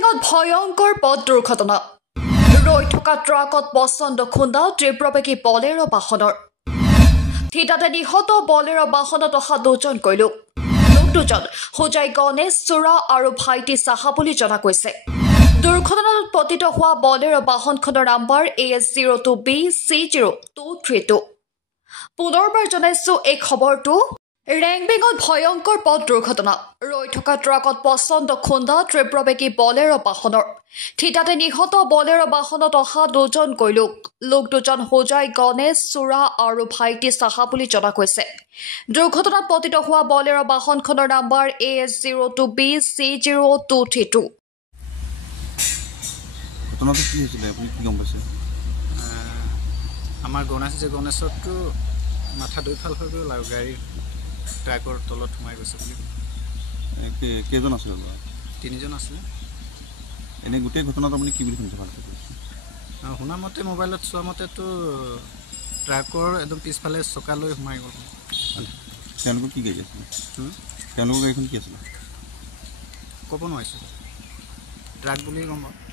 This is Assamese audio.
ৰেংবেঙত ভয়ংকৰ পথ দুৰ্ঘটনা ৰৈ থকা ট্ৰাকত পচন্দ খুন্দা তীব্ৰবেগী বলেৰো বাহনৰ থিতাতে নিহত বলেৰো বাহনত অহা দুজনকৈ লোক দুজন হোজাই গণেশ চোৰা আৰু ভাইটি চাহা বুলি জনা গৈছে দুৰ্ঘটনাত পতিত হোৱা বলেৰো বাহনখনৰ নম্বৰ AS02BC0232 পুনৰবাৰ জনাইছো এই খবৰটো ৰেংবেঙত ভয়ংকৰ পথ দুৰ্ঘটনা ৰৈ থকা ট্ৰাকত পচন্দ খুন্দা তীব্ৰবেগী বলেৰো বাহনৰ থিতাতে নিহত বলেৰো বাহনত অহা দুজনকৈ লোক দুজন হোজাই গণেশ চোৰা আৰু ভাইটি চাহা বুলি জনা গৈছে দুৰ্ঘটনাত পতিত হোৱা বলেৰো বাহনখনৰ নম্বৰ AS02BC0232 ঘটনাটো কি হৈছিল আপুনি কি গম পাইছে আমাৰ গণেশতো মাথা দুইফাল হৈ গ'ল আৰু গাড়ী ট্ৰাকৰ তলত সোমাই গৈছে বুলি কেইজন আছিল তিনিজন আছিলে এনে গোটেই ঘটনাটো আপুনি কি বুলি শুনিছে ভালকৈ শুনা মতে মোবাইলত চোৱা মতেতো ট্ৰাকৰ একদম পিছফালে চকালৈ সোমাই গ'ল তেওঁলোকৰ কি গাড়ী আছিলে তেওঁলোকৰ গাড়ীখন কি আছিলে ক'ব নোৱাৰিছোঁ ট্ৰাক বুলি গম পাওঁ